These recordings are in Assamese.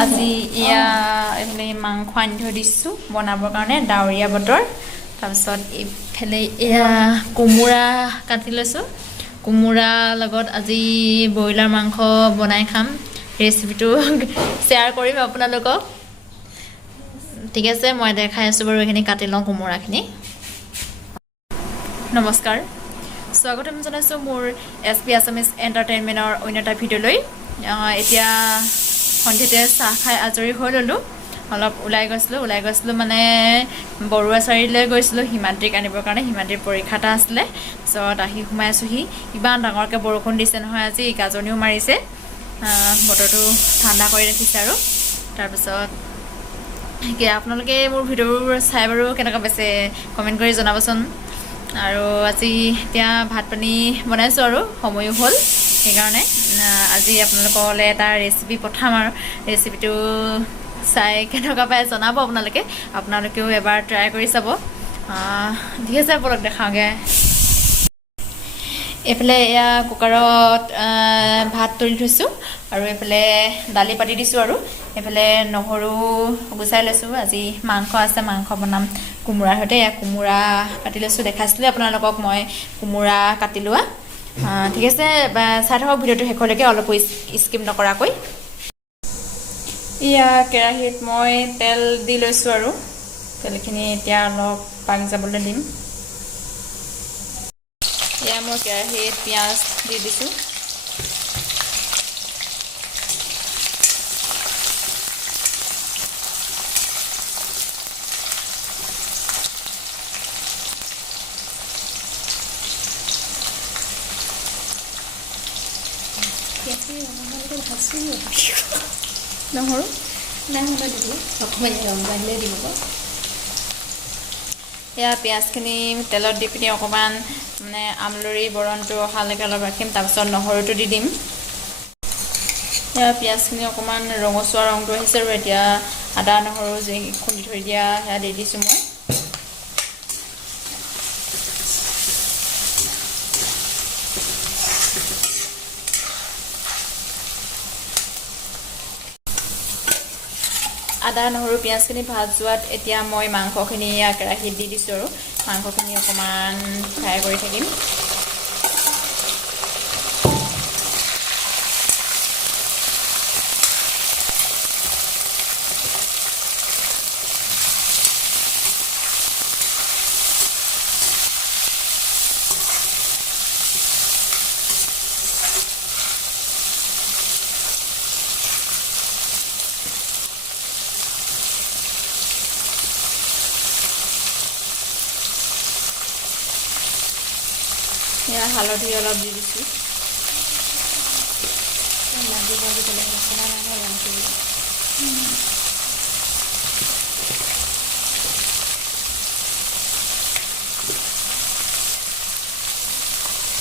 আজি এয়া এইফালে মাংস আনি থৈ দিছোঁ বনাবৰ কাৰণে ডাৱৰীয়া বতৰ তাৰপিছত এইফালে এয়া কোমোৰা কাটি লৈছোঁ কোমোৰা লগত আজি ব্ৰইলাৰ মাংস বনাই খাম ৰেচিপিটো শ্বেয়াৰ কৰিম আপোনালোকক ঠিক আছে মই দেখাই আছোঁ বাৰু এইখিনি কাটি লওঁ কোমোৰাখিনি নমস্কাৰ স্বাগতম জনাইছোঁ মোৰ SP আছামিজ এণ্টাৰটেইনমেণ্টৰ অন্য এটা ভিডিঅ'লৈ এতিয়া সন্ধিয়াতে চাহ খাই আজৰি হৈ ল'লোঁ অলপ ওলাই গৈছিলোঁ মানে বৰুৱা চাৰিআলিলৈ গৈছিলোঁ হিমাদ্ৰীক আনিবৰ কাৰণে হিমাদ্ৰীৰ পৰীক্ষা এটা আছিলে পিছত আহি সোমাই আছোঁহি ইমান ডাঙৰকৈ বৰষুণ দিছে নহয় আজি গাজনিও মাৰিছে বতৰটো ঠাণ্ডা কৰি ৰাখিছে আৰু তাৰপিছত আপোনালোকে মোৰ ভিডিঅ'বোৰ চাই বাৰু কেনেকুৱা পাইছে কমেণ্ট কৰি জনাবচোন আৰু আজি এতিয়া ভাত পানী বনাইছোঁ আৰু সময়ো হ'ল সেইকাৰণে আজি আপোনালোকলৈ এটা ৰেচিপি পঠাম আৰু ৰেচিপিটো চাই কেনেকুৱা পাই জনাব আপোনালোকেও এবাৰ ট্ৰাই কৰি চাব ঠিক আছে বলক দেখাওঁগৈ এইফালে এয়া কুকাৰত ভাত তুলি থৈছোঁ আৰু এইফালে দালি পাতি দিছোঁ আৰু এইফালে নহৰু গুচাই লৈছোঁ আজি মাংস আছে মাংস বনাম কোমোৰাৰ সৈতে এয়া কোমোৰা কাটি লৈছোঁ দেখাইছিলোঁ আপোনালোকক মই কোমোৰা কাটি লোৱা ঠিক আছে চাই থাকক ভিডিঅ'টো শেষলৈকে অলপো স্কিপ নকৰাকৈ এয়া কেৰাহীত মই তেল দি লৈছোঁ আৰু তেলখিনি এতিয়া অলপ পাক যাবলৈ দিম এয়া মই কেৰাহীত পিঁয়াজ দি দিছোঁ নহৰু এয়া পিঁয়াজখিনি তেলত দি পিনি অকণমান মানে আমলৰি বৰণটো অহালৈকে অলপ ৰাখিম তাৰপিছত নহৰুটো দি দিম এয়া পিঁয়াজখিনি অকণমান ৰঙচুৱা ৰংটো আহিছে আৰু এতিয়া আদা নহৰু যি খুন্দি থৈ দিয়া সেয়া দি দিছোঁ মই আদা নহৰু পিঁয়াজখিনি ভাজোৱাত এতিয়া মই মাংসখিনি কেৰাহীত দি দিছোঁ আৰু মাংসখিনি অকণমান ফ্ৰাই কৰি থাকিম এয়া হালধি অলপ দি দিছোঁ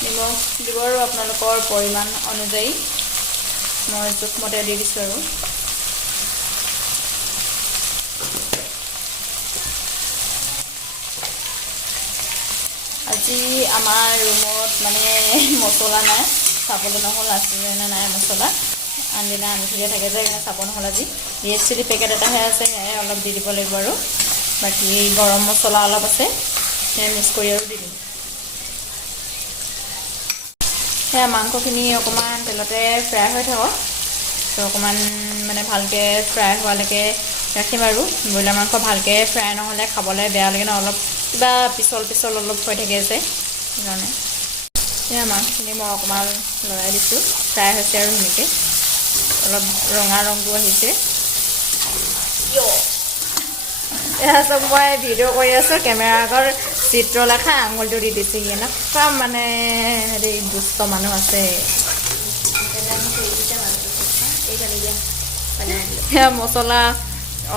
নিমখ দিব আৰু আপোনালোকৰ পৰিমাণ অনুযায়ী মই জোখমতে দি দিছোঁ আৰু আজি আমাৰ ৰুমত মানে মছলা নাই চাবলৈ নহ'ল আছিলে নে নাই মছলা আনদিনা আনি থৈ থাকে যে সেইকাৰণে চাব নহ'ল আজি ৰেড চিলি পেকেট এটাহে আছে সেয়াই অলপ দি দিব লাগিব আৰু বাকী গৰম মছলা অলপ আছে সেয়া মিক্স কৰি আৰু দি দিম সেয়া মাংসখিনি অকণমান তেলতে ফ্ৰাই হৈ থাকক তো অকণমান মানে ভালকৈ ফ্ৰাই হোৱালৈকে ৰাখিম আৰু ব্ৰইলাৰ মাংস ভালকৈ ফ্ৰাই নহ'লে খাবলৈ বেয়া লাগে ন অলপ কিবা পিছল অলপ হৈ থাকে যে সেইকাৰণে এয়া মাংসখিনি মই অকণমান লৰাই দিছোঁ ফ্ৰাই হৈছে আৰু ধুনীয়াকৈ অলপ ৰঙা ৰংটো আহিছে এয়া চব মই ভিডিঅ' কৰি আছোঁ কেমেৰা আগৰ চিত্ৰলেখা আঙুলটো দি দিছোঁ এনেকুৱা মানে হেৰি দুষ্ট মানুহ আছে সেয়া মছলা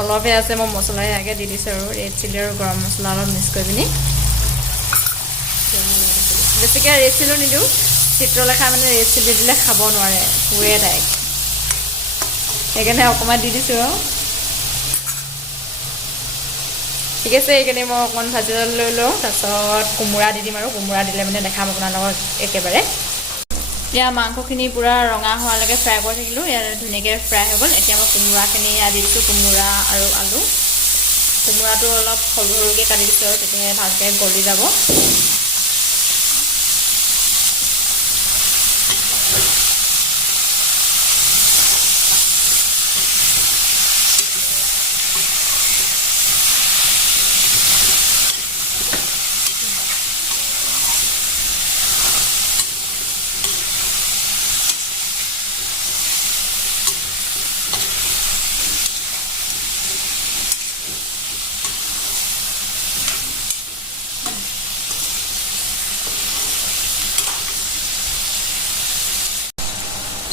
অলপহে আছে মই মছলা সেয়াকৈ দি দিছোঁ আৰু ৰেড চিলি আৰু গৰম মছলা অলপ মিক্স কৰি পিনি বেছিকৈ ৰেড চিলিও নিদিওঁ চিত্ৰলেখা মানে ৰেড চিলি দিলে খাব নোৱাৰে পুৰে তাইক সেইকাৰণে অকণমান দি দিছোঁ আৰু ঠিক আছে এইখিনি মই অকণমান ভাজি লৈ লওঁ তাৰপিছত কোমোৰা দি দিম আৰু কোমোৰা দিলে মানে দেখাম আপোনালোকক একেবাৰে এতিয়া মাংসখিনি পূৰা ৰঙা হোৱালৈকে ফ্ৰাই কৰি থাকিলোঁ। ইয়াত ধুনীয়াকৈ ফ্ৰাই হৈ গ'ল। এতিয়া মই কোমোৰাখিনি দি দিছোঁ, কোমোৰা আৰু আলু। কোমোৰাটো অলপ সৰু সৰুকৈ কাটি দিছোঁ আৰু তেতিয়াহে ভালকৈ গলি যাব।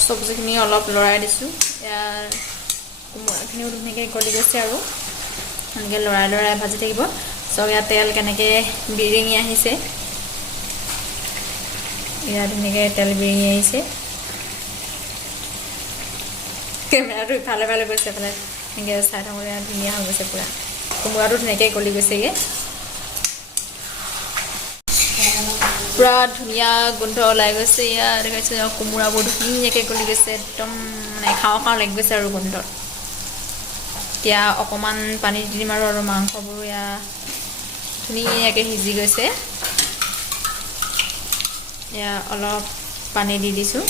চব্জিখিনি অলপ লৰাই দিছোঁ। ইয়াৰ কোমোৰাখিনিও ধুনীয়াকৈ গলি গৈছে আৰু এনেকৈ লৰাই লৰাই ভাজি থাকিব। চব ইয়াত তেল কেনেকৈ বিৰিঙি আহিছে, ইয়াত ধুনীয়াকৈ তেল বিৰিঙি আহিছে। কেমেৰাটো ইফালে ফালে গৈছে, এফালে এনেকৈ চাই থাকোঁতে ধুনীয়া হৈ গৈছে পূৰা। কোমোৰাটো ধুনীয়াকৈ গলি গৈছেগৈ, পূৰা ধুনীয়া গোন্ধ ওলাই গৈছে। ইয়াত দেখাইছে কোমোৰাবোৰ ধুনীয়াকৈ গলি গৈছে, একদম মানে খাওঁ খাওঁ লাগি গৈছে আৰু গোন্ধত। এতিয়া অকণমান পানী দি দিম আৰু মাংসবোৰ ইয়াত ধুনীয়াকৈ সিজি গৈছে। এয়া অলপ পানী দি দিছোঁ।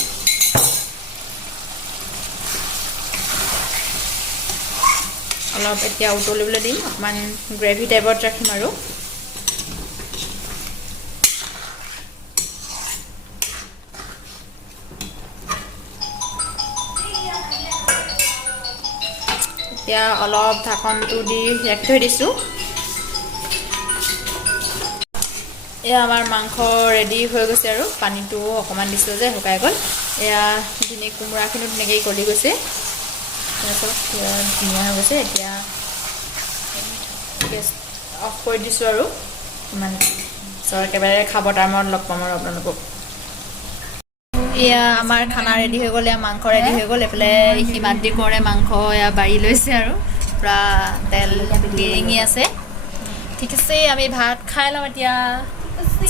অলপ এতিয়া উতলিবলৈ দিম, অকণমান গ্ৰেভি টাইপত ৰাখিম আৰু এতিয়া অলপ ঢাকনটো দি ৰাখি থৈ দিছোঁ। এয়া আমাৰ মাংস ৰেডি হৈ গৈছে আৰু পানীটো অকণমান দিছোঁ যে শুকাই গ'ল। এয়া ধুনীয়া কোমোৰাখিনিও ধুনীয়াকৈ গলি গৈছে, ধুনীয়া হৈ গৈছে। এতিয়া গেছ অফ কৰি দিছোঁ আৰু ইমান একেবাৰে খাব টাইমত লগ পাম আৰু আপোনালোকক। এয়া আমাৰ খানা ৰেডি হৈ গ'ল, এয়া মাংস ৰেডি হৈ গ'ল। এইফালে হিমাদ্ৰী কোঁৱৰে মাংস এয়া বাঢ়ি লৈছে আৰু পূৰা তেল বিৰিঙি আছে। ঠিক আছে, আমি ভাত খাই লওঁ এতিয়া।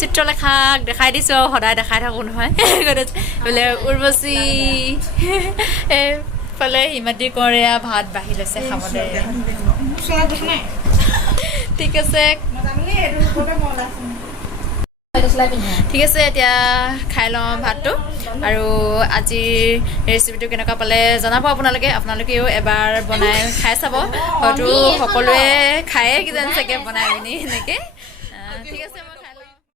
চিত্ৰলেখাক দেখাই দিছোঁ আৰু সদায় দেখাই থাকোঁ নহয়। বোলে উৰ্বশী, এইফালে হিমাদ্ৰী কোঁৱৰে ভাত বাঢ়ি লৈছে খাবলৈ। ঠিক আছে, ঠিক আছে, এতিয়া খাই লওঁ ভাতটো। আৰু আজিৰ ৰেচিপিটো কেনেকুৱা পালে জনাব আপোনালোকেও এবাৰ বনাই খাই চাব। হয়তো সকলোৱে খায়ে কিজানি চাগে বনাই পিনি এনেকৈ।